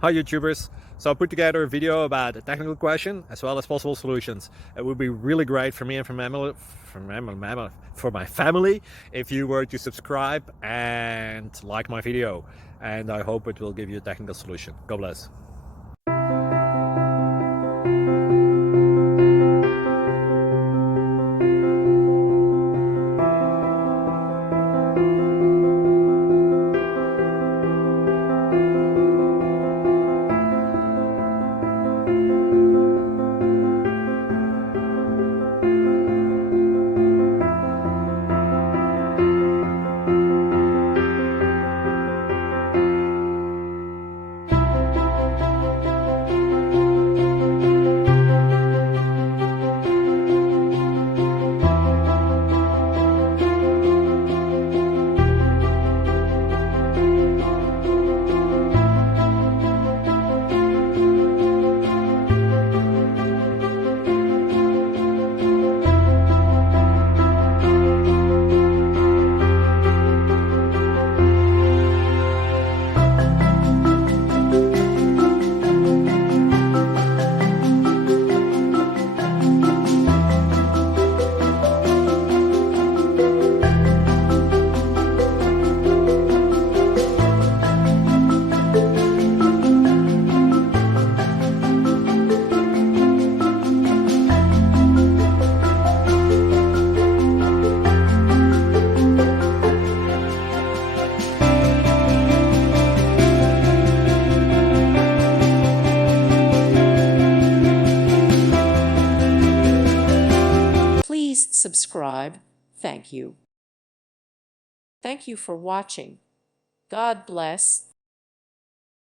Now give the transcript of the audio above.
Hi YouTubers! So I put together a video about a technical question as well as possible solutions. It would be really great for me and for my family if you were to subscribe and like my video, and I hope it will give you a technical solution. God bless. Please subscribe. Thank you. Thank you for watching. God bless.